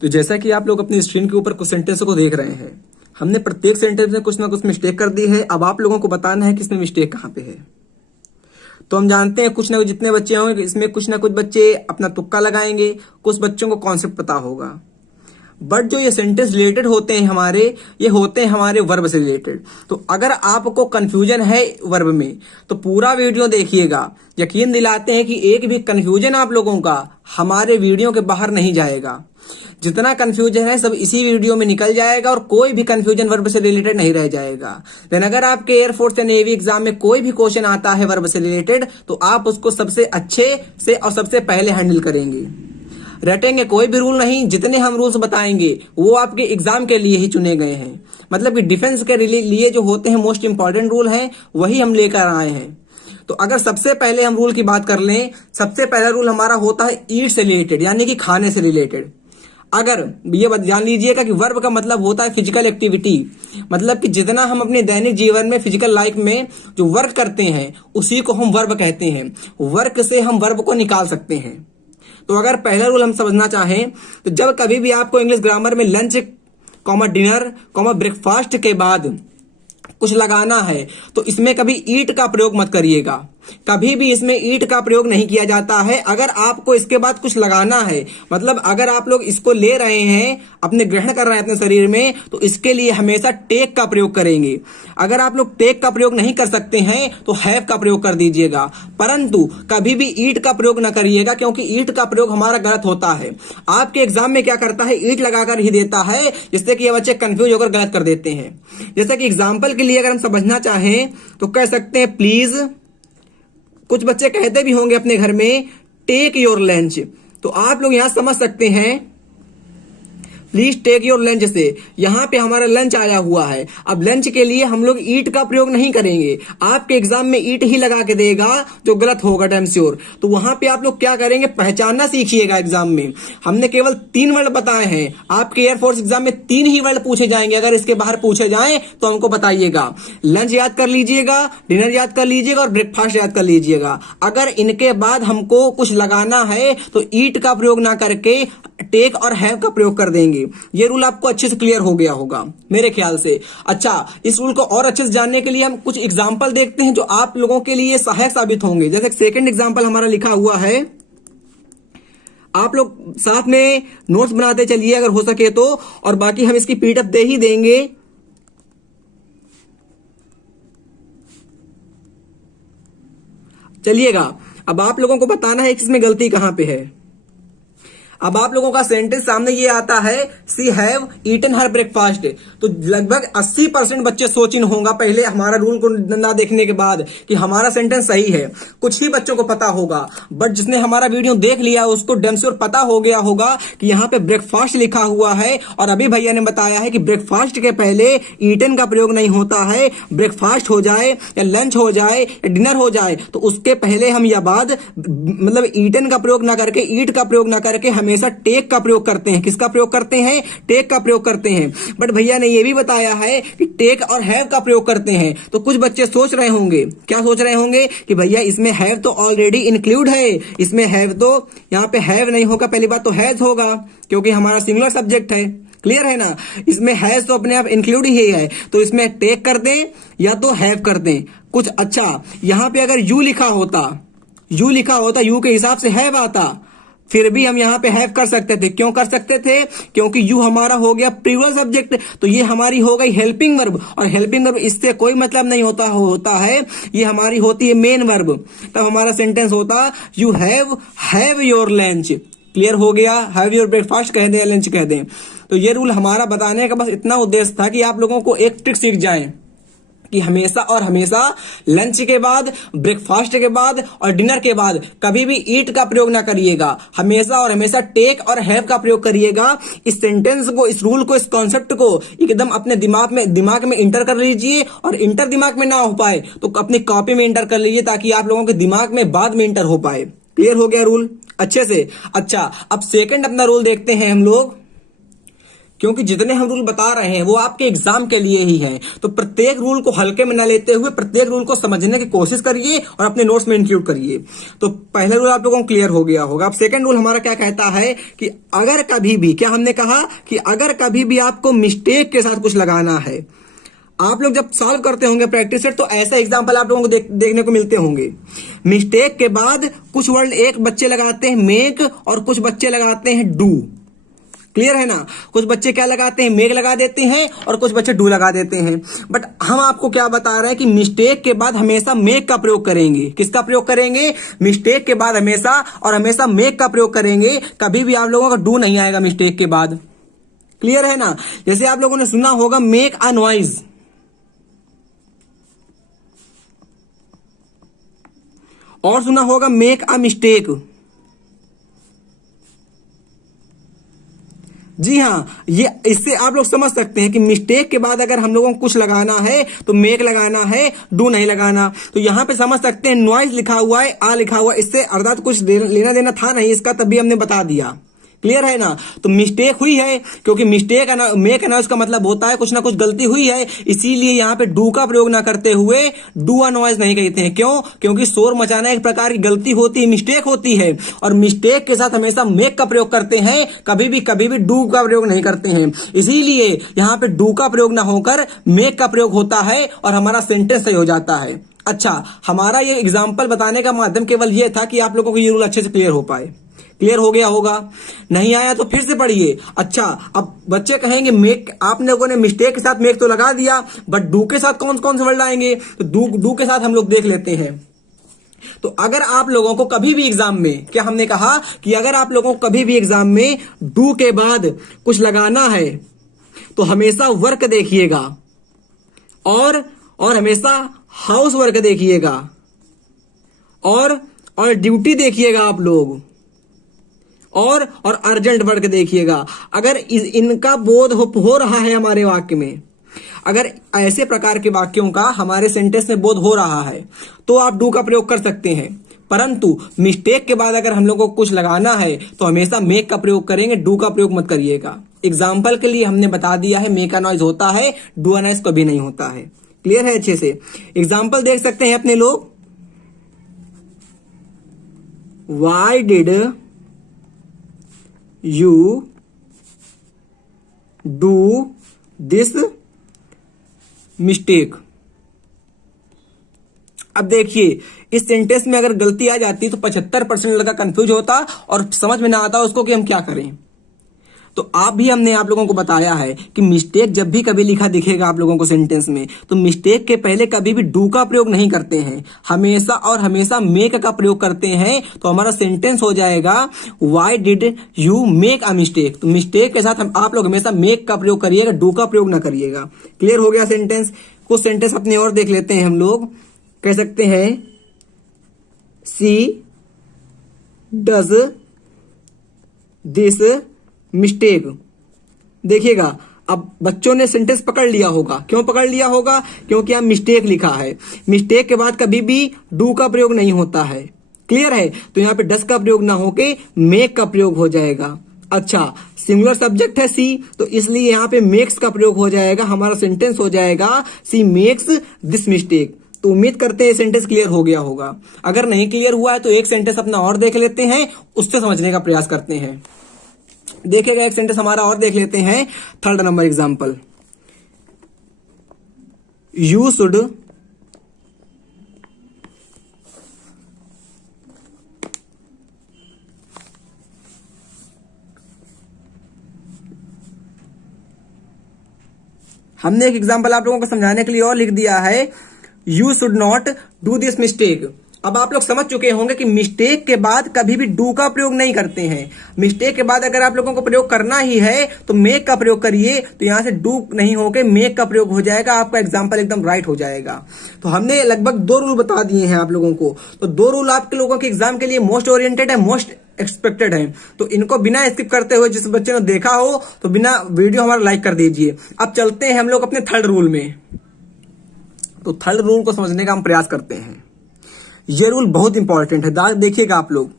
तो जैसा कि आप लोग अपनी स्क्रीन के ऊपर कुछ सेंटेंस को देख रहे हैं, हमने प्रत्येक सेंटेंस में कुछ ना कुछ मिस्टेक कर दी है। अब आप लोगों को बताना है कि इसमें मिस्टेक कहाँ पे है। तो हम जानते हैं कुछ ना कुछ जितने बच्चे होंगे इसमें कुछ ना कुछ बच्चे अपना तुक्का लगाएंगे, कुछ बच्चों को कॉन्सेप्ट पता होगा। बट जो ये सेंटेंस रिलेटेड होते हैं हमारे, ये होते हैं हमारे वर्ब से रिलेटेड। तो अगर आपको कंफ्यूजन है वर्ब में तो पूरा वीडियो देखिएगा। यकीन दिलाते हैं कि एक भी कंफ्यूजन आप लोगों का हमारे वीडियो के बाहर नहीं जाएगा। जितना कंफ्यूजन है सब इसी वीडियो में निकल जाएगा और कोई भी कंफ्यूजन वर्ब से रिलेटेड नहीं रह जाएगा। लेकिन अगर आपके एयरफोर्स या नेवी एग्जाम में कोई भी क्वेश्चन आता है वर्ब से रिलेटेड तो आप उसको सबसे अच्छे से और सबसे पहले हैंडल करेंगे। रटेंगे कोई भी रूल नहीं, जितने हम रूल्स बताएंगे वो आपके एग्जाम के लिए ही चुने गए हैं। मतलब कि डिफेंस के लिए जो होते हैं मोस्ट इंपॉर्टेंट रूल हैं वही हम लेकर आए हैं। तो अगर सबसे पहले हम रूल की बात कर लें, सबसे पहला रूल हमारा होता है ईट से रिलेटेड, यानी कि खाने से रिलेटेड। अगर ये जान लीजिएगा कि वर्ब का मतलब होता है फिजिकल एक्टिविटी, मतलब कि जितना हम अपने दैनिक जीवन में फिजिकल लाइफ में जो वर्क करते हैं उसी को हम वर्ब कहते हैं। वर्क से हम वर्ब को निकाल सकते हैं। तो अगर पहला रूल हम समझना चाहें तो जब कभी भी आपको इंग्लिश ग्रामर में लंच डिनर ब्रेकफास्ट के बाद कुछ लगाना है तो इसमें कभी ईट का प्रयोग मत करिएगा। कभी भी इसमें ईट का प्रयोग नहीं किया जाता है। अगर आपको इसके बाद कुछ लगाना है, मतलब अगर आप लोग इसको ले रहे हैं, अपने ग्रहण कर रहे हैं अपने शरीर में, तो इसके लिए हमेशा टेक का प्रयोग करेंगे। अगर आप लोग टेक का प्रयोग नहीं कर सकते हैं तो हैव का प्रयोग कर दीजिएगा, परंतु कभी भी ईट का प्रयोग न करिएगा, क्योंकि ईट का प्रयोग हमारा गलत होता है। आपके एग्जाम में क्या करता है, ईट लगाकर ही देता है, जिससे कि ये बच्चे कंफ्यूज होकर गलत कर देते हैं। जैसे कि एग्जाम्पल के लिए अगर हम समझना चाहें तो कह सकते हैं प्लीज। कुछ बच्चे कहते भी होंगे अपने घर में टेक योर लंच, तो आप लोग यहां समझ सकते हैं प्लीज टेक योर लंच से यहां पे हमारा लंच आया हुआ है। अब लंच के लिए हम लोग ईट का प्रयोग नहीं करेंगे, आपके एग्जाम में ईट ही लगा के देगा जो गलत होगा डैम श्योर। तो वहां पे आप लोग क्या करेंगे, पहचानना सीखिएगा। एग्जाम में हमने केवल 3 वर्ड बताए हैं, आपके एयरफोर्स एग्जाम में 3 ही वर्ड पूछे जाएंगे। अगर इसके बाहर पूछे जाएं तो हमको बताइएगा। लंच याद कर लीजिएगा, डिनर याद कर लीजिएगा और ब्रेकफास्ट याद कर लीजिएगा। अगर इनके बाद हमको कुछ लगाना है तो ईट का प्रयोग ना करके टेक और हैव का प्रयोग कर देंगे। ये रूल आपको अच्छे से क्लियर हो गया होगा मेरे ख्याल से। अच्छा, इस रूल को और अच्छे से जानने के लिए हम कुछ एग्जांपल देखते हैं जो आप लोगों के लिए सहायक साबित होंगे। जैसे सेकंड एग्जांपल हमारा लिखा हुआ है, आप लोग साथ में नोट्स बनाते चलिए अगर हो सके तो, और बाकी हम इसकी पीडीएफ दे ही देंगे। चलिएगा, अब आप लोगों को बताना है कि इसमें गलती कहां पे है। अब आप लोगों का सेंटेंस सामने ये आता है सी हैव ईटन हर ब्रेकफास्ट। तो लगभग 80% बच्चे सोचिन होगा पहले हमारा रूल को ना देखने के बाद कि हमारा सेंटेंस सही है। कुछ ही बच्चों को पता होगा, बट जिसने हमारा वीडियो देख लिया उसको डैम श्योर पता हो गया होगा कि यहाँ पे ब्रेकफास्ट लिखा हुआ है। और अभी भैया ने बताया है कि ब्रेकफास्ट के पहले ईटन का प्रयोग नहीं होता है। ब्रेकफास्ट हो जाए या लंच हो जाए या डिनर हो जाए तो उसके पहले हम या बाद मतलब ईटन का प्रयोग ना करके, ईट का प्रयोग ना करके हमेशा टेक का प्रयोग करते हैं। किसका प्रयोग करते हैं, टेक का प्रयोग करते हैं। बट भैया ने यह भी बताया है कि टेक और हैव का प्रयोग करते हैं। तो कुछ बच्चे सोच रहे होंगे, क्या सोच रहे होंगे कि भैया इसमें हैव तो ऑलरेडी इंक्लूड है, इसमें हैव तो यहाँ पे हैव नहीं होगा, पहली बात तो हैज होगा क्योंकि हमारा सिंगुलर सब्जेक्ट है। क्लियर है ना, इसमें हैज तो अपने आप इंक्लूड ही है, तो इसमें टेक कर दें या तो हैव कर दें कुछ। अच्छा, यहां पे अगर यू लिखा होता, यू के हिसाब से हैव आता, फिर भी हम यहाँ पे हैव कर सकते थे। क्यों कर सकते थे, क्योंकि यू हमारा हो गया प्रीवियस सब्जेक्ट, तो ये हमारी हो गई हेल्पिंग वर्ब, और हेल्पिंग वर्ब इससे कोई मतलब नहीं होता है, ये हमारी होती है मेन वर्ब। तब हमारा सेंटेंस होता you have your lunch. Clear हो गया, हैव योर ब्रेकफास्ट कह दें या लंच कह दें। तो ये रूल हमारा बताने का बस इतना उद्देश्य था कि आप लोगों को एक ट्रिक सीख जाएं कि हमेशा और हमेशा लंच के बाद, ब्रेकफास्ट के बाद और डिनर के बाद कभी भी ईट का प्रयोग ना करिएगा। हमेशा और हमेशा टेक और हैव का प्रयोग करिएगा। इस सेंटेंस को, इस रूल को, इस कॉन्सेप्ट को एकदम अपने दिमाग में इंटर कर लीजिए, और इंटर दिमाग में ना हो पाए तो अपनी कॉपी में इंटर कर लीजिए ताकि आप लोगों के दिमाग में बाद में इंटर हो पाए। क्लियर हो गया रूल अच्छे से। अच्छा, अब सेकंड अपना रूल देखते हैं हम लोग क्योंकि जितने हम रूल बता रहे हैं वो आपके एग्जाम के लिए ही हैं। तो प्रत्येक रूल को हल्के में न लेते हुए प्रत्येक रूल को समझने की कोशिश करिए और अपने नोट्स में इंक्लूड करिए। तो पहला रूल आप लोगों को क्लियर हो गया होगा। अब सेकंड रूल हमारा क्या कहता है कि अगर कभी भी, क्या हमने कहा कि अगर कभी भी आपको मिस्टेक के साथ कुछ लगाना है, आप लोग जब सॉल्व करते होंगे प्रैक्टिस सेट तो ऐसा एग्जाम्पल आप लोगों को देखने को मिलते होंगे। मिस्टेक के बाद कुछ वर्ड एक बच्चे लगाते हैं मेक और कुछ बच्चे लगाते हैं डू। क्लियर है ना? कुछ बच्चे क्या लगाते हैं, मेक लगा देते हैं और कुछ बच्चे डू लगा देते हैं। बट हम आपको क्या बता रहे हैं कि मिस्टेक के बाद हमेशा मेक का प्रयोग करेंगे। किसका प्रयोग करेंगे? मिस्टेक के बाद हमेशा, और हमेशा मेक का प्रयोग करेंगे। कभी भी आप लोगों का डू नहीं आएगा मिस्टेक के बाद। क्लियर है ना? जैसे आप लोगों ने सुना होगा मेक अ नॉइज, और सुना होगा मेक अ मिस्टेक। जी हाँ, ये इससे आप लोग समझ सकते हैं कि मिस्टेक के बाद अगर हम लोगों को कुछ लगाना है तो मेक लगाना है, डू नहीं लगाना। तो यहां पे समझ सकते हैं नॉइज लिखा हुआ है, आ लिखा हुआ है, इससे अर्थात कुछ लेना देना था नहीं इसका, तभी हमने बता दिया। क्लियर है ना? तो मिस्टेक हुई है, क्योंकि मिस्टेक मेक अनॉइज का मतलब होता है कुछ ना कुछ गलती हुई है, इसीलिए यहाँ पे डू का प्रयोग ना करते हुए डू अ नॉइज नहीं कहते हैं। क्यों? क्योंकि शोर मचाना एक प्रकार की गलती होती है, मिस्टेक होती है, और मिस्टेक के साथ हमेशा मेक का प्रयोग करते हैं, कभी भी डू का प्रयोग नहीं करते हैं। इसीलिए यहाँ पे डू का प्रयोग ना होकर मेक का प्रयोग होता है और हमारा सेंटेंस सही हो जाता है। अच्छा, हमारा ये एग्जाम्पल बताने का माध्यम केवल ये था कि आप लोगों को ये रूल अच्छे से क्लियर हो पाए। क्लियर हो गया होगा? नहीं आया तो फिर से पढ़िए। अच्छा, अब बच्चे कहेंगे मेक, आप लोगों ने मिस्टेक के साथ मेक तो लगा दिया, बट डू के साथ कौन कौन से वर्ड आएंगे? तो डू के साथ हम लोग देख लेते हैं। तो अगर आप लोगों को कभी भी एग्जाम में, क्या हमने कहा कि अगर आप लोगों को कभी भी एग्जाम में डू के बाद कुछ लगाना है तो हमेशा वर्क देखिएगा और हमेशा हाउस वर्क देखिएगा और ड्यूटी देखिएगा आप लोग, और अर्जेंट वर्क देखिएगा। अगर इनका बोध हो रहा है हमारे वाक्य में, अगर ऐसे प्रकार के वाक्यों का हमारे सेंटेंस में बोध हो रहा है तो आप डू का प्रयोग कर सकते हैं। परंतु मिस्टेक के बाद अगर हम लोगों को कुछ लगाना है तो हमेशा मेक का प्रयोग करेंगे, डू का प्रयोग मत करिएगा। एग्जाम्पल के लिए हमने बता दिया है मेक अ नॉइज होता है, डू अ नॉइज कभी नहीं होता है। क्लियर है? अच्छे से एग्जाम्पल देख सकते हैं अपने लोग। Why did you do this mistake। अब देखिए, इस सेंटेंस में अगर गलती आ जाती तो 75% लड़का कंफ्यूज होता और समझ में ना आता उसको कि हम क्या करें। तो हमने आप लोगों को बताया है कि मिस्टेक जब भी कभी लिखा दिखेगा आप लोगों को सेंटेंस में, तो मिस्टेक के पहले कभी भी डू का प्रयोग नहीं करते हैं, हमेशा और हमेशा मेक का प्रयोग करते हैं। तो हमारा सेंटेंस हो जाएगा why did you make a mistake. तो मिस्टेक के साथ आप लोग हमेशा मेक का प्रयोग करिएगा, डू का प्रयोग ना करिएगा। क्लियर हो गया सेंटेंस? कुछ सेंटेंस अपने और देख लेते हैं हम लोग। कह सकते हैं सी डज दिस मिस्टेक। देखिएगा, अब बच्चों ने सेंटेंस पकड़ लिया होगा। क्यों पकड़ लिया होगा? क्योंकि यहाँ मिस्टेक लिखा है। मिस्टेक के बाद कभी भी डू का प्रयोग नहीं होता है। क्लियर है? तो यहाँ पे डस का प्रयोग ना होके मेक का प्रयोग हो जाएगा। अच्छा, सिंगुलर सब्जेक्ट है सी, तो इसलिए यहाँ पे मेक्स का प्रयोग हो जाएगा। हमारा सेंटेंस हो जाएगा सी मेक्स दिस मिस्टेक। तो उम्मीद करते हैं सेंटेंस क्लियर हो गया होगा। अगर नहीं क्लियर हुआ है तो एक सेंटेंस अपना और देख लेते हैं, उससे समझने का प्रयास करते हैं। देखिएगा, एक सेंटेंस हमारा और देख लेते हैं। Third number example, you should हमने एक एग्जाम्पल आप लोगों को समझाने के लिए और लिख दिया है, you should not do this mistake. अब आप लोग समझ चुके होंगे कि मिस्टेक के बाद कभी भी डू का प्रयोग नहीं करते हैं। मिस्टेक के बाद अगर आप लोगों को प्रयोग करना ही है तो मेक का प्रयोग करिए। तो यहां से डू नहीं होके मेक का प्रयोग हो जाएगा, आपका एग्जाम्पल एकदम राइट हो जाएगा। तो हमने लगभग 2 रूल बता दिए हैं आप लोगों को। तो 2 रूल आपके लोगों के एग्जाम के लिए मोस्ट ओरिएंटेड है, मोस्ट एक्सपेक्टेड है। तो इनको बिना स्किप करते हुए, जिस बच्चे ने देखा हो तो बिना वीडियो हमारा लाइक कर दीजिए। अब चलते हैं हम लोग अपने थर्ड रूल में। तो थर्ड रूल को समझने का हम प्रयास करते हैं। ये रूल बहुत इंपॉर्टेंट है। देखिएगा आप लोग,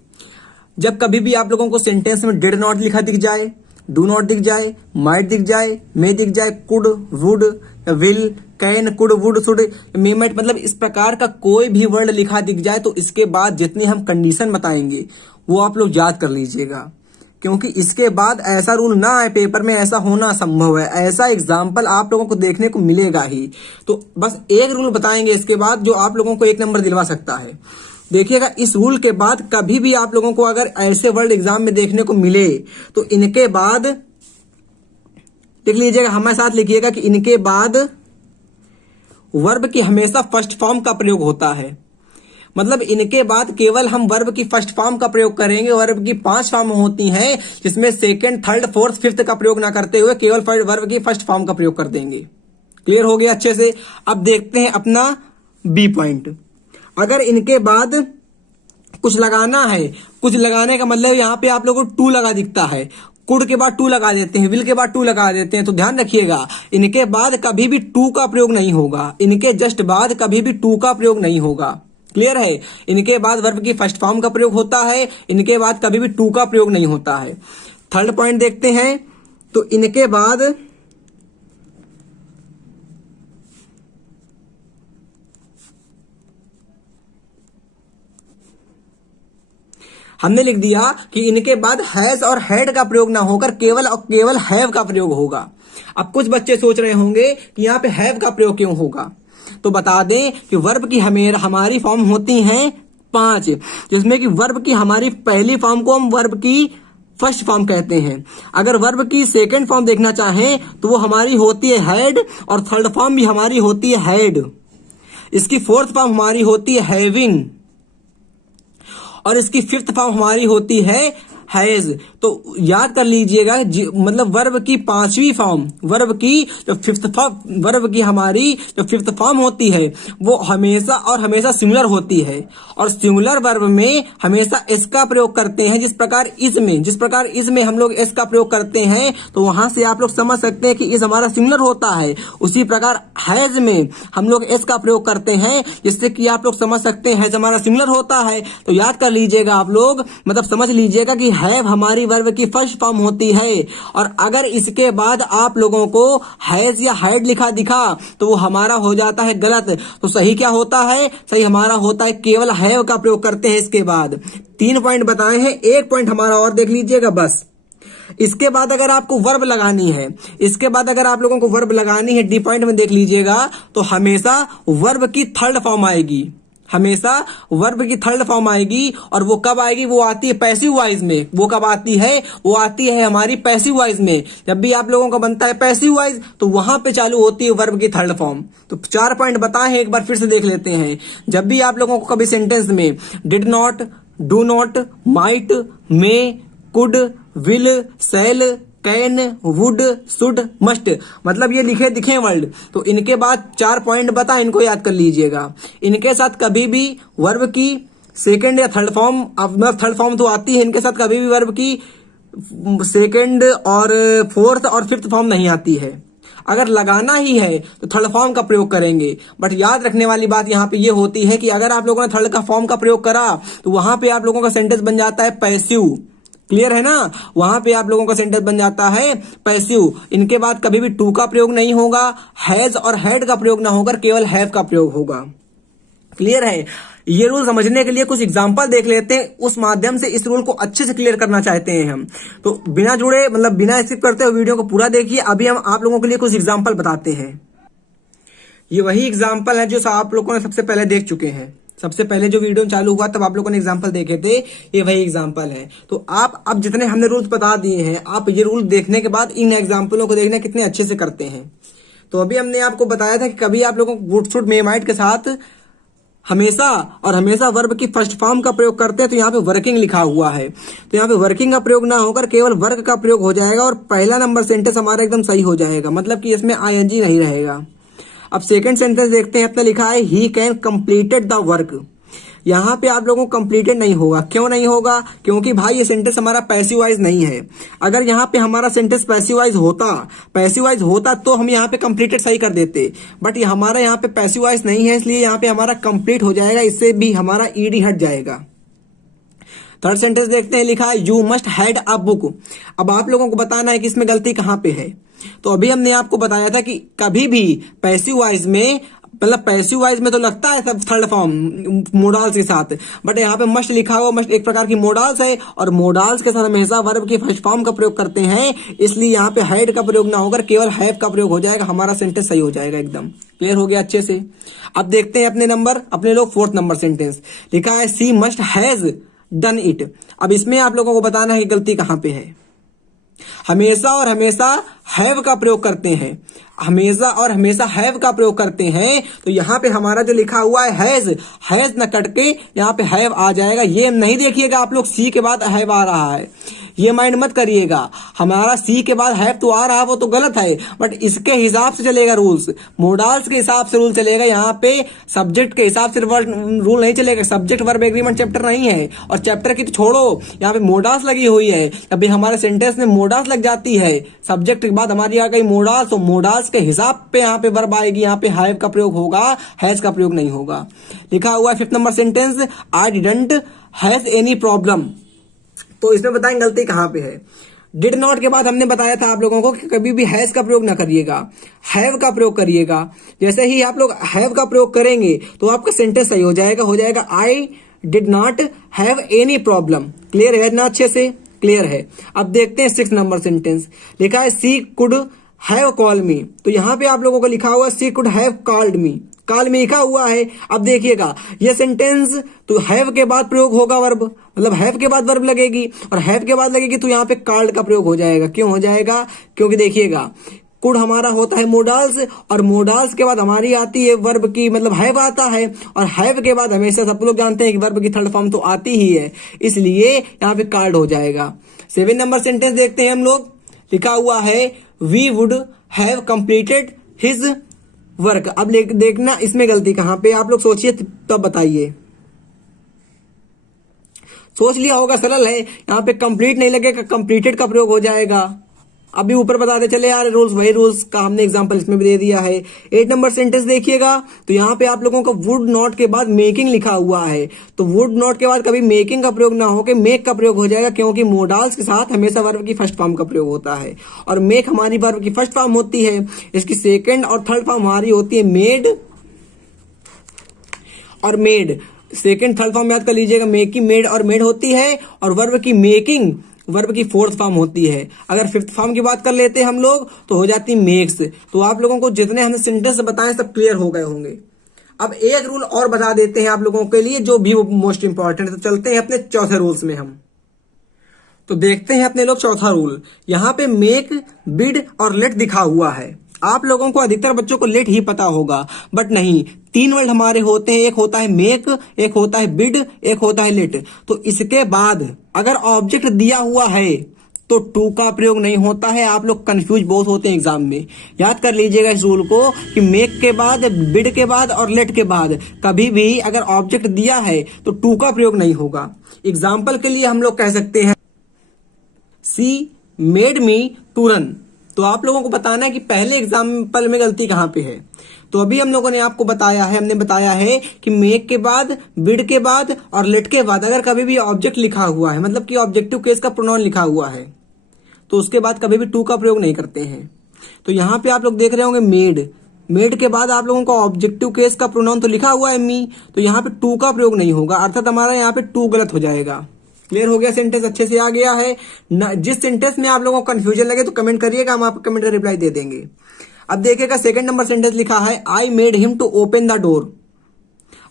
जब कभी भी आप लोगों को सेंटेंस में डिड नॉट लिखा दिख जाए, डू नॉट दिख जाए, माइट दिख जाए, मे दिख जाए, could, would, will, can, could, would, should, may, might, मतलब इस प्रकार का कोई भी वर्ड लिखा दिख जाए तो इसके बाद जितनी हम कंडीशन बताएंगे वो आप लोग याद कर लीजिएगा, क्योंकि इसके बाद ऐसा रूल ना आए पेपर में, ऐसा होना असंभव है। ऐसा एग्जाम्पल आप लोगों को देखने को मिलेगा ही। तो बस एक रूल बताएंगे इसके बाद जो आप लोगों को 1 नंबर दिलवा सकता है। देखिएगा, इस रूल के बाद कभी भी आप लोगों को अगर ऐसे वर्ड एग्जाम में देखने को मिले तो इनके बाद लिख लीजिएगा, हमारे साथ लिखिएगा कि इनके बाद वर्ब की हमेशा फर्स्ट फॉर्म का प्रयोग होता है। मतलब इनके बाद केवल हम वर्ब की फर्स्ट फॉर्म का प्रयोग करेंगे। वर्ब की 5 फॉर्म होती हैं जिसमें सेकंड, थर्ड, फोर्थ, फिफ्थ का प्रयोग ना करते हुए केवल वर्ब की फर्स्ट फॉर्म का प्रयोग कर देंगे। क्लियर हो गया अच्छे से। अब देखते हैं अपना बी पॉइंट। अगर इनके बाद कुछ लगाना है, कुछ लगाने का मतलब यहाँ पे आप लोगों को टू लगा दिखता है, कुड के बाद टू लगा देते हैं, विल के बाद टू लगा देते हैं, तो ध्यान रखिएगा इनके बाद कभी भी टू का प्रयोग नहीं होगा। इनके जस्ट बाद कभी भी टू का प्रयोग नहीं होगा। क्लियर है। इनके बाद वर्ब की फर्स्ट फॉर्म का प्रयोग होता है, इनके बाद कभी भी टू का प्रयोग नहीं होता है। थर्ड पॉइंट देखते हैं, तो इनके बाद हमने लिख दिया कि इनके बाद हैज और हैड का प्रयोग ना होकर केवल और केवल हैव का प्रयोग होगा। अब कुछ बच्चे सोच रहे होंगे कि यहाँ पे हैव का प्रयोग क्यों होगा, तो बता दें कि वर्ब की हमारी फॉर्म होती हैं 5, जिसमें कि वर्ब की हमारी पहली फॉर्म को हम वर्ब की फर्स्ट फॉर्म कहते हैं। अगर वर्ब की सेकंड फॉर्म देखना चाहें तो वो हमारी होती है हैड, और थर्ड फॉर्म भी हमारी होती है हैड। इसकी फोर्थ फॉर्म हमारी होती है हैविंग, और इसकी फिफ्थ फॉर्म हमारी होती है हैज। तो याद कर लीजिएगा, मतलब वर्ब की 5वीं फॉर्म, वर्ब की जो फिफ्थ फॉर्म, वर्ब की हमारी जो फिफ्थ फॉर्म होती है वो हमेशा और हमेशा सिंगुलर होती है, और सिंगुलर वर्ब में हमेशा एस का प्रयोग करते हैं। जिस प्रकार इस में हम लोग एस का प्रयोग करते हैं, तो वहां से आप लोग समझ सकते हैं कि इस हमारा सिंगुलर होता है। उसी प्रकार हैज में हम लोग एस का प्रयोग करते हैं, जिससे कि आप लोग समझ सकते हैं हैज हमारा सिंगुलर होता है। तो याद कर लीजिएगा आप लोग, मतलब समझ लीजिएगा कि हैव हमारी वर्ब की फर्स्ट फॉर्म होती है, और अगर इसके बाद आप लोगों को हैज या हैड लिखा दिखा तो वो हमारा हो जाता है गलत। तो सही क्या होता है, सही हमारा होता है केवल हैव का प्रयोग करते हैं इसके बाद। 3 पॉइंट बताए हैं, 1 पॉइंट हमारा और देख लीजिएगा बस। इसके बाद अगर आपको वर्ब लगानी है, इसके बाद अगर आप लोगों को वर्ब लगानी है, डी पॉइंट में देख लीजिएगा, तो हमेशा वर्ब की थर्ड फॉर्म आएगी, हमेशा वर्ब की थर्ड फॉर्म आएगी। और वो कब आएगी, वो आती है पैसिव वॉइस में। वो कब आती है, वो आती है हमारी पैसिव वॉइस में। जब भी आप लोगों का बनता है पैसिव वॉइस, तो वहां पे चालू होती है वर्ब की थर्ड फॉर्म। तो 4 पॉइंट बताए हैं, एक बार फिर से देख लेते हैं। जब भी आप लोगों को कभी सेंटेंस में did not, do not, might, may, could, will, shall, can, would, should, must, मतलब ये लिखे दिखे वर्ड, तो इनके बाद 4 पॉइंट बता, इनको याद कर लीजिएगा। इनके साथ कभी भी वर्ब की सेकंड या थर्ड फॉर्म, अब थर्ड फॉर्म तो आती है, इनके साथ कभी भी वर्ब की सेकंड और फोर्थ और फिफ्थ फॉर्म नहीं आती है। अगर लगाना ही है तो थर्ड फॉर्म का प्रयोग करेंगे। बट याद रखने वाली बात यहाँ पे ये होती है कि अगर आप लोगों ने थर्ड का फॉर्म का प्रयोग करा तो वहां पे आप लोगों का सेंटेंस बन जाता है पैसिव। क्लियर है ना, वहां पे आप लोगों का सेंटेंस बन जाता है पैसिव। इनके बाद कभी भी टू का प्रयोग नहीं होगा, हैज और हैड का प्रयोग ना होकर केवल हैव का प्रयोग होगा। क्लियर है। ये रूल समझने के लिए कुछ एग्जांपल देख लेते हैं, उस माध्यम से इस रूल को अच्छे से क्लियर करना चाहते हैं हम। तो बिना जुड़े, मतलब बिना स्किप करते हुए वीडियो को पूरा देखिए। अभी हम आप लोगों के लिए कुछ एग्जाम्पल बताते हैं। ये वही एग्जाम्पल है जो आप लोगों ने सबसे पहले देख चुके हैं। सबसे पहले जो वीडियो चालू हुआ तब आप लोगों ने एग्जाम्पल देखे थे, ये वही एग्जाम्पल है। तो आप अब जितने हमने रूल्स बता दिए हैं, आप ये रूल देखने के बाद इन एग्जाम्पलों को देखना कितने अच्छे से करते हैं। तो अभी हमने आपको बताया था कि कभी आप लोगों को वुड, शुड, मे, माइट के साथ हमेशा और हमेशा वर्ब की फर्स्ट फॉर्म का प्रयोग करते हैं, तो यहाँ पे वर्किंग लिखा हुआ है, तो यहाँ पे वर्किंग का प्रयोग ना होकर केवल वर्क का प्रयोग हो जाएगा, और पहला नंबर सेंटेंस हमारा एकदम सही हो जाएगा, मतलब कि इसमें आईएनजी नहीं रहेगा। अब सेकंड सेंटेंस देखते हैं, अपना लिखा है he can completed the work. यहाँ पे आप लोगों को कंप्लीटेड नहीं होगा। क्यों नहीं होगा, क्योंकि भाई ये सेंटेंस हमारा पैसिवाइज नहीं है। अगर यहाँ पे हमारा सेंटेंस पैसिवाइज होता तो हम यहाँ पे कंप्लीटेड सही कर देते, बट ये हमारा यहाँ पे पैसिवाइज नहीं है, इसलिए यहाँ पे हमारा कंप्लीट हो जाएगा, इससे भी हमारा ईडी हट जाएगा। थर्ड सेंटेंस देखते हैं, लिखा है you must had a book. अब आप लोगों को बताना है कि इसमें गलती कहाँ पे है। तो अभी हमने आपको बताया था कि कभी भी पैसिव वॉइस में, मतलब पैसिव वॉइस में तो लगता है सब थर्ड फॉर्म मोडाल्स के साथ, बट यहाँ पे मस्ट लिखा हुआ, मस्ट एक प्रकार की मोडाल्स है और मोडाल्स के साथ हमेशा वर्ब की फर्स्ट फॉर्म का प्रयोग करते हैं, इसलिए यहाँ पे हैड का प्रयोग ना होकर केवल हैव का प्रयोग हो जाएगा, हमारा सेंटेंस सही हो जाएगा। एकदम क्लियर हो गया अच्छे से। अब देखते हैं अपने लोग फोर्थ नंबर सेंटेंस, लिखा है सी मस्ट हैज डन इट। अब इसमें आप लोगों को बताना है कि गलती कहाँ पे है। हमेशा और हमेशा हैव का प्रयोग करते हैं, हमेशा और हमेशा हैव का प्रयोग करते हैं, तो यहाँ पे हमारा जो लिखा हुआ है हैज न कट के यहाँ पे हैव आ जाएगा। ये नहीं देखिएगा आप लोग सी के बाद हैव आ रहा है, ये माइंड मत करिएगा। हमारा सी के बाद हैव तो आ रहा है, वो तो गलत है, बट इसके हिसाब से चलेगा रूल्स, मोडाल्स के हिसाब से रूल चलेगा। यहाँ पे सब्जेक्ट के हिसाब से रूल नहीं चलेगा। सब्जेक्ट वर्ब एग्रीमेंट चैप्टर नहीं है, और चैप्टर की तो छोड़ो, यहाँ पे मोडाल्स लगी हुई है। अभी हमारे सेंटेंस में मोडाल्स लग जाती है, सब्जेक्ट के बाद हमारी आ गई मोडाल्स, तो मोडाल्स के हिसाब पे यहाँ पे वर्ब आएगी, यहाँ पे हैव का प्रयोग होगा, हैज का प्रयोग नहीं होगा। लिखा हुआ है fifth number sentence, I didn't has any problem. तो इसमें बताएं गलती कहां पे है। डिड नॉट के बाद हमने बताया था आप लोगों को कि कभी भी हैज का प्रयोग ना करिएगा, हैव का प्रयोग करिएगा। जैसे ही आप लोग हैव का प्रयोग करेंगे तो आपका सेंटेंस सही हो जाएगा I did not have any problem. Clear है ना, अच्छे से क्लियर है। अब देखते हैं सिक्स नंबर सेंटेंस, लिखा है she could have call me. तो यहां पे आप लोगों को लिखा हुआ she could have called me, call में लिखा हुआ है। अब देखिएगा ये सेंटेंस तो हैव के बाद प्रयोग होगा वर्ब, मतलब हैव के बाद वर्ब लगेगी, और हैव के बाद लगेगी तो यहाँ पे कॉल्ड का प्रयोग हो जाएगा। क्यों हो जाएगा? क्योंकि देखिएगा कुड हमारा होता है मोडाल्स, और मोडाल्स के बाद हमारी आती है वर्ब की, मतलब हैव आता है, और हैव के बाद हमेशा सब लोग जानते हैं कि वर्ब की थर्ड फॉर्म तो आती ही है, इसलिए यहाँ पे कॉल्ड हो जाएगा। 7 नंबर सेंटेंस देखते हैं हम लोग, लिखा हुआ है we would have completed his work. अब देखना इसमें गलती कहां पे, आप लोग सोचिए तब बताइए। सोच लिया होगा, सरल है, यहाँ पे कंप्लीट नहीं लगेगा, कंप्लीटेड का प्रयोग हो जाएगा। अभी ऊपर बताते चले यार, रूल्स वही रूल्स का हमने एग्जांपल इसमें भी दे दिया है। 8 नंबर सेंटेंस देखिएगा, तो यहाँ पे आप लोगों का वुड नॉट के बाद मेकिंग लिखा हुआ है, तो वुड नॉट के बाद कभी मेकिंग का प्रयोग ना होकर मेक का प्रयोग हो जाएगा, क्योंकि मोडाल्स के साथ हमेशा वर्ब की फर्स्ट फॉर्म का प्रयोग होता है, और मेक हमारी वर्ब की फर्स्ट फॉर्म होती है, इसकी सेकेंड और थर्ड फॉर्म हमारी होती है मेड और मेड। सेकेंड थर्ड फॉर्म याद कर लीजिएगा, मेक की मेड और मेड होती है, और वर्ब की मेकिंग वर्ब की फोर्थ फॉर्म होती है। अगर फिफ्थ फॉर्म की बात कर लेते हैं हम लोग तो हो जाती मेक्स। तो आप लोगों को जितने हमने सेंटेंस बताए सब क्लियर हो गए होंगे। अब एक रूल और बता देते हैं आप लोगों के लिए जो भी मोस्ट इंपॉर्टेंट है। तो चलते हैं अपने चौथे रूल्स में हम, तो देखते हैं अपने लोग चौथा रूल। यहाँ पे मेक, बिड और लेट दिखा हुआ है। आप लोगों को अधिकतर बच्चों को लेट ही पता होगा, बट नहीं, 3 वर्ड हमारे होते हैं, एक होता है मेक, एक होता है बिड, एक होता है लेट। तो इसके बाद अगर ऑब्जेक्ट दिया हुआ है तो टू का प्रयोग नहीं होता है। आप लोग कंफ्यूज बहुत होते हैं एग्जाम में, याद कर लीजिएगा इस रूल को कि मेक के बाद, बिड के बाद और लेट के बाद कभी भी अगर ऑब्जेक्ट दिया है तो टू का प्रयोग नहीं होगा। एग्जाम्पल के लिए हम लोग कह सकते हैं she made me to run. तो आप लोगों को बताना है कि पहले एग्जाम्पल में गलती कहां पे है। तो अभी हम लोगों ने आपको बताया है, हमने बताया है कि मेक के बाद, बिड के बाद और लेट के बाद अगर कभी भी ऑब्जेक्ट लिखा हुआ है, मतलब कि ऑब्जेक्टिव केस का प्रोनाउन लिखा हुआ है, तो उसके बाद कभी भी टू का प्रयोग नहीं करते हैं। तो यहाँ पे आप लोग देख रहे होंगे मेड, मेड के बाद आप लोगों को ऑब्जेक्टिव केस का प्रोनाउन तो लिखा हुआ है मी, तो यहाँ पे टू का प्रयोग नहीं होगा, अर्थात हमारा यहाँ पे टू गलत हो जाएगा। क्लियर हो गया, सेंटेंस अच्छे से आ गया है। जिस सेंटेंस में आप लोगों को कंफ्यूजन लगे तो कमेंट करिएगा, हम आपको कमेंट का रिप्लाई दे देंगे। अब देखिएगा 2 नंबर सेंटेंस लिखा है I made him to open the door.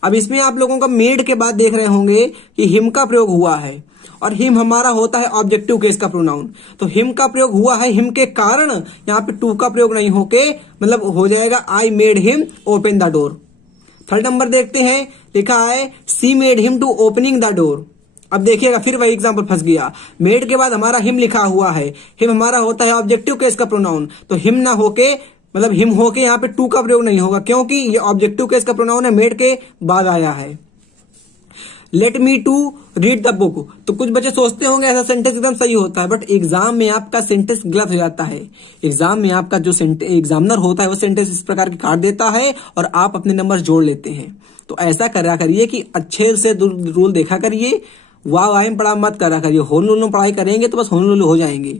अब इसमें आप लोगों का मेड के बाद देख रहे होंगे कि हिम का प्रयोग हुआ है, और हिम हमारा होता है ऑब्जेक्टिव केस का प्रोनाउन, तो हिम का प्रयोग हुआ है, हिम के कारण यहाँ पे टू का प्रयोग नहीं होके मतलब हो जाएगा I made him open the door. 3rd number देखते हैं, लिखा है she made him to opening the door. अब देखिएगा फिर वही एग्जांपल फंस गया, मेड के बाद हमारा हिम लिखा हुआ है, हिम हमारा होता है ऑब्जेक्टिव केस का प्रोनाउन, तो हिम ना होके मतलब हिम होके यहाँ पे टू का प्रयोग नहीं होगा, क्योंकि ये ऑब्जेक्टिव केस का प्रोनाउन है, मेड के बाद आया है। Let me to read the book. तो कुछ बच्चे सोचते होंगे ऐसा सेंटेंस एकदम सही होता है, बट एग्जाम में आपका सेंटेंस गलत हो जाता है। एग्जाम में आपका जो एग्जामिनर होता है वो सेंटेंस इस प्रकार के काट देता है और आप अपने नंबर जोड़ लेते हैं। तो ऐसा करा करिए कि अच्छे से रूल देखा करिए, वाह वाह में पढ़ा मत करा करिए, होनलुलु में पढ़ाई करेंगे तो बस होनलुलु हो जाएंगे।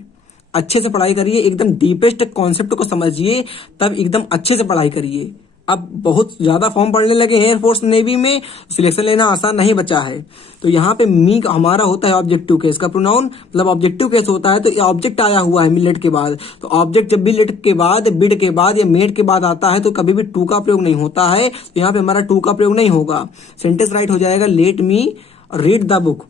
अच्छे से पढ़ाई करिए, एकदम डीपेस्ट कॉन्सेप्ट को समझिए, तब एकदम अच्छे से पढ़ाई करिए। अब बहुत ज्यादा फॉर्म पढ़ने लगे हैं एयरफोर्स नेवी में, सिलेक्शन लेना आसान नहीं बचा है। तो यहाँ पे मी हमारा होता है ऑब्जेक्टिव केस का प्रोनाउन, मतलब ऑब्जेक्टिव केस होता है तो ऑब्जेक्ट आया हुआ है लेट के बाद, तो ऑब्जेक्ट जब भी लेट के बाद, बिड के बाद या मेड के बाद आता है तो कभी भी टू का प्रयोग नहीं होता है। तो यहाँ पे हमारा टू का प्रयोग नहीं होगा। सेंटेंस राइट हो जाएगा let me read the book.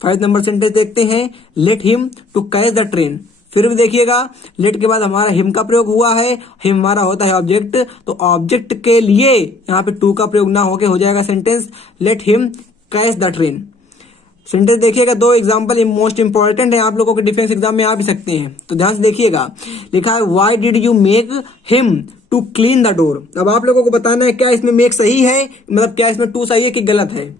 5 number sentence देखते हैं, let him to catch the train. फिर भी देखिएगा लेट के बाद हमारा हिम का प्रयोग हुआ है, हिम हमारा होता है ऑब्जेक्ट, तो ऑब्जेक्ट के लिए यहाँ पे टू का प्रयोग ना होके हो जाएगा sentence let him catch the train. Sentence देखिएगा, 2 एग्जांपल मोस्ट इंपॉर्टेंट है, आप लोगों के डिफेंस एग्जाम में आ भी सकते हैं, तो ध्यान से देखिएगा। लिखा है why did you make him to clean the door. अब आप लोगों को बताना है क्या इसमें मेक सही है, मतलब क्या इसमें टू सही है कि गलत है।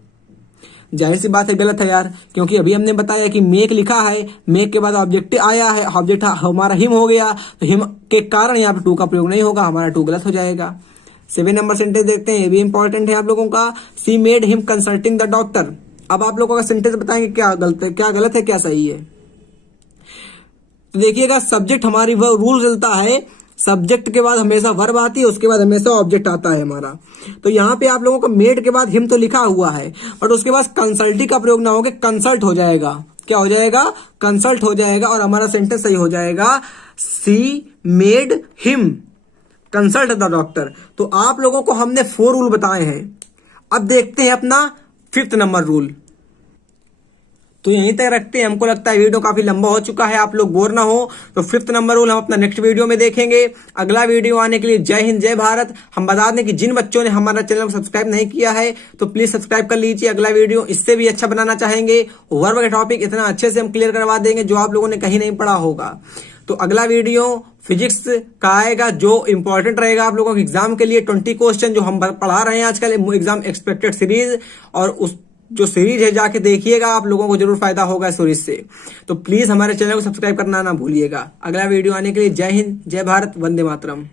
जाहिर सी बात है गलत है यार, क्योंकि अभी हमने बताया कि मेक लिखा है, मेक के बाद ऑब्जेक्ट आया है, ऑब्जेक्ट हमारा हिम हो गया, तो हिम के कारण यहाँ पे टू का प्रयोग नहीं होगा, हमारा टू गलत हो जाएगा। 7 नंबर सेंटेंस देखते हैं, ये भी इंपॉर्टेंट है आप लोगों का, सी made him consulting the doctor. अब आप लोगों का सेंटेंस बताएंगे क्या गलत है, क्या सही है। तो देखिएगा सब्जेक्ट हमारी वह रूल चलता है, सब्जेक्ट के बाद हमेशा वर्ब आती है, उसके बाद हमेशा ऑब्जेक्ट आता है हमारा। तो यहाँ पे आप लोगों को मेड के बाद हिम तो लिखा हुआ है, बट उसके बाद कंसल्टी का प्रयोग ना होकर कंसल्ट हो जाएगा। क्या हो जाएगा, कंसल्ट हो जाएगा, और हमारा सेंटेंस सही हो जाएगा सी made him consult the doctor. तो आप लोगों को हमने 4 रूल बताए हैं। अब देखते हैं अपना 5th नंबर रूल। तो यहीं तक रखते हैं, हमको लगता है वीडियो काफी लंबा हो चुका है, आप लोग बोर ना हो। तो 5th नंबर रूल हम अपना नेक्स्ट वीडियो में देखेंगे। अगला वीडियो आने के लिए जय हिंद जय भारत। हम बता दें कि जिन बच्चों ने हमारा चैनल को सब्सक्राइब नहीं किया है तो प्लीज सब्सक्राइब कर लीजिए। अगला वीडियो इससे भी अच्छा बनाना चाहेंगे, वर्ब का टॉपिक इतना अच्छे से हम क्लियर करवा देंगे जो आप लोगों ने कहीं नहीं पढ़ा होगा। तो अगला वीडियो फिजिक्स का आएगा जो इंपॉर्टेंट रहेगा आप लोगों के एग्जाम के लिए। 20 क्वेश्चन जो हम पढ़ा रहे हैं आजकल एग्जाम एक्सपेक्टेड सीरीज, और उस जो सीरीज है जाके देखिएगा, आप लोगों को जरूर फायदा होगा इस सीरीज से। तो प्लीज हमारे चैनल को सब्सक्राइब करना ना भूलिएगा। अगला वीडियो आने के लिए जय हिंद जय भारत, वंदे मातरम।